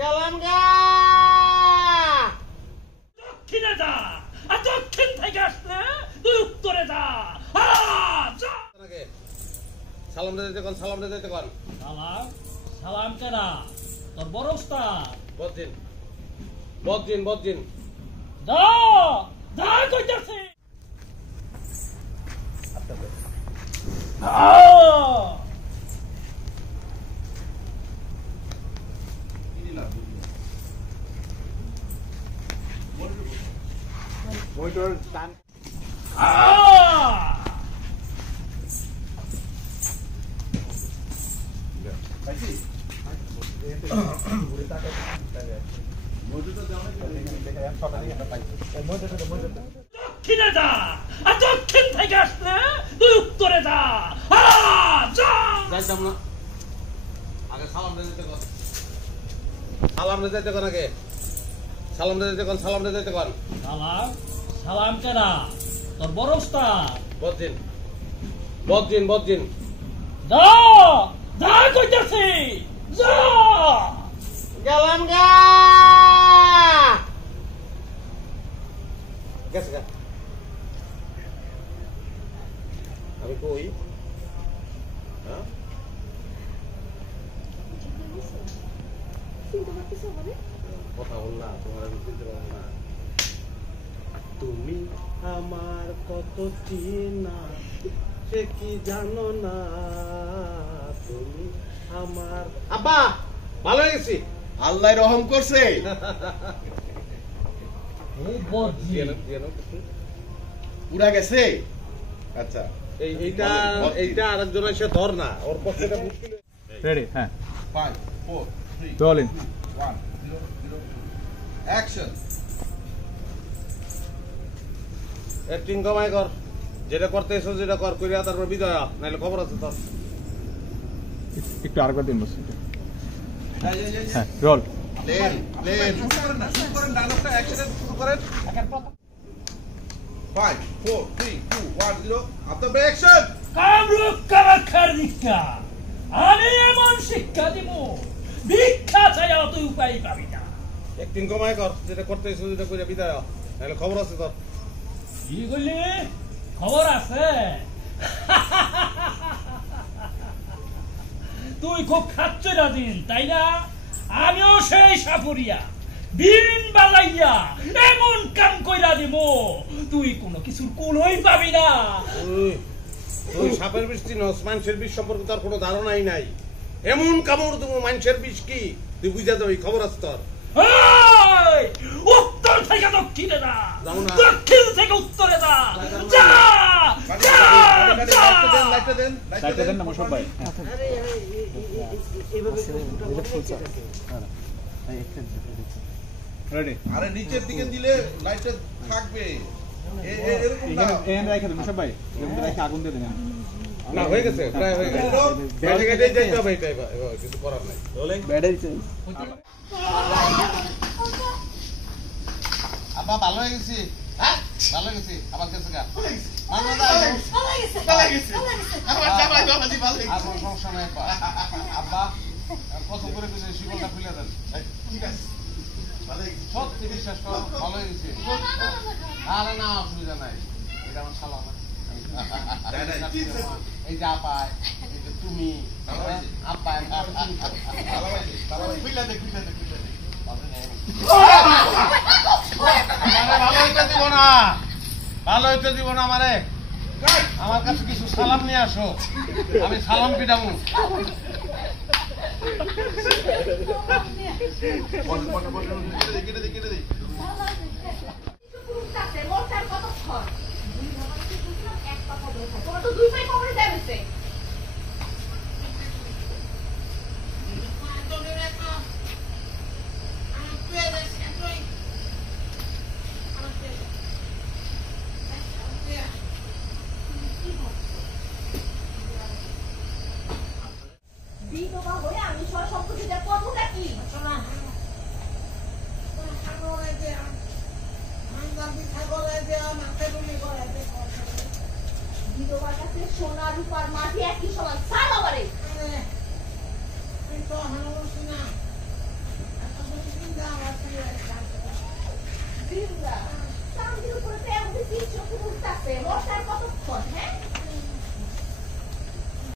গেলাম গা। দক্ষিণে যা, আর দক্ষিণ থেকে আসলে তুই উত্তরে যা। সালাম দিতে কোন, সালাম দিতে কোন। সালাম সালাম কেনা তোর বড় উস্তাদ। বদিন বদিন বদিন যা যা কইতাছে। মনিটর টান। দক্ষিণে যা, আর দক্ষিণ থেকে আসলে তুই উত্তরে যা। যাইতাম না, আগে সালাম দিতে কোন। সালাম দিতে কোন, আগে সালাম দিতে কোন, সালাম দিতে কোন। সালাম সালাম কেনা তোর বড় উস্তাদ। বদিন বদিন বদিন যা যা কইতাছে। যা গেলাম গা। গেছে গা। আমি কই হ্যাঁ কথা বল না, তোমার আমি চিনতে পারবো না। তুমি আমার কত চিনা সে কি জানো না। তুমি আমার আব্বা ভালো হয়ে গেছি। আল্লাহ রহম করছে। পুরা গেছে। আচ্ছা এইটা এইটা আরেকজন এসে ধর না, ওর পক্ষে এটা মুশকিল। রেডি? হ্যাঁ, 5 4 3 রোলিং। 1 0 0 অ্যাকশন। অ্যাক্টিং কমাই কর, যেটা করতে এসো যেটা কর, করিয়া তারপর বিজয় হ, নাহলে খবর আছে তোর। একটু আরেকবার দিন বস। হ্যাঁ, রোল। প্লেন প্লেন শুরু করেন না, শুরু করেন ডায়লগটা অ্যাকশনে শুরু করেন। 5 4 3 2 1 0 আফটার অ্যাকশন। কামরূপ কামাখ্যার দীক্ষা আমি এমন শিক্ষা দিব, ভিক্ষা ছাড়া তুই উপায় পাবি না। অ্যাক্টিং কমাই কর, যেটা করতে এসো যেটা করিয়া বিদায় হ, নাহলে খবর আছে তোর। কি বললি? খবর আছে? তুই খুব খাচ্চরা দিন, তাই না? আমিও সেই সাপুরিয়া, বিন বাজাইয়া এমন কাম কইরা দিব তুই কোনো কিছুর কুলই পাবি না। তুই সাপের বিষ চিনস, মানুষের বিষ সম্পর্কে তোর কোনো ধারণাই নাই। এমন কামড় দেবো, মানুষের বিষ কি তুই বুঝা যাবি, খবর আছে তোর। উত্তর থেকে দক্ষিণে যা, যাও না। দক্ষিণ থেকে উত্তরে যা। যা যা যা। লাইটটা দেন লাইটটা দেন না মোশারফ ভাই। রেডি? আরে নিচের দিকে দিলে লাইটটা থাকবে। এরকম না, এখানে রেখে দেন মোশারফ ভাই, এখানে রেখে আগুন দিয়ে দেন। না হয়ে গেছে, প্রায় হয়ে গেছে। ব্যাটে গেটে যাইতে হবে, এটাই কিছু করার নাই। ব্যাটারি চাই। আব্বা ভালো হয়ে গেছি। হ্যাঁ ভালো হয়ে গেছি, আবার গেছে গা। আর কোনো সমস্যা নাই আব্বা, কত করে দিলে শিকলটা খুলে দেন। ঠিক আছে, ভালো হয়েছে। সত্যি বিশ্বাস করো, ভালো হয়ে গেছি। আরে না অসুবিধা নাই, এটা আমার শালা না। এই যে আপায়, এই যে তুমি আপায় ভালো হয়েছে, ভালো হয়েছে। খুইলা দে, খুইলা দে, খুইলা দে। ভালো হইতে দিব না, ভালো হইতে দিব না আমারে। আমার কাছে কিছু সালাম নিয়ে আসো, আমি সালাম পিটাবো। কেটে দে, কেটে দে। বিধবা হয়ে আমি সব সম্পত্তি দেওয়ার কথাটা কি? চাঁদের উপরে তো এমনি চিত্র উঠতেছে মশার কতক্ষণ হ্যাঁ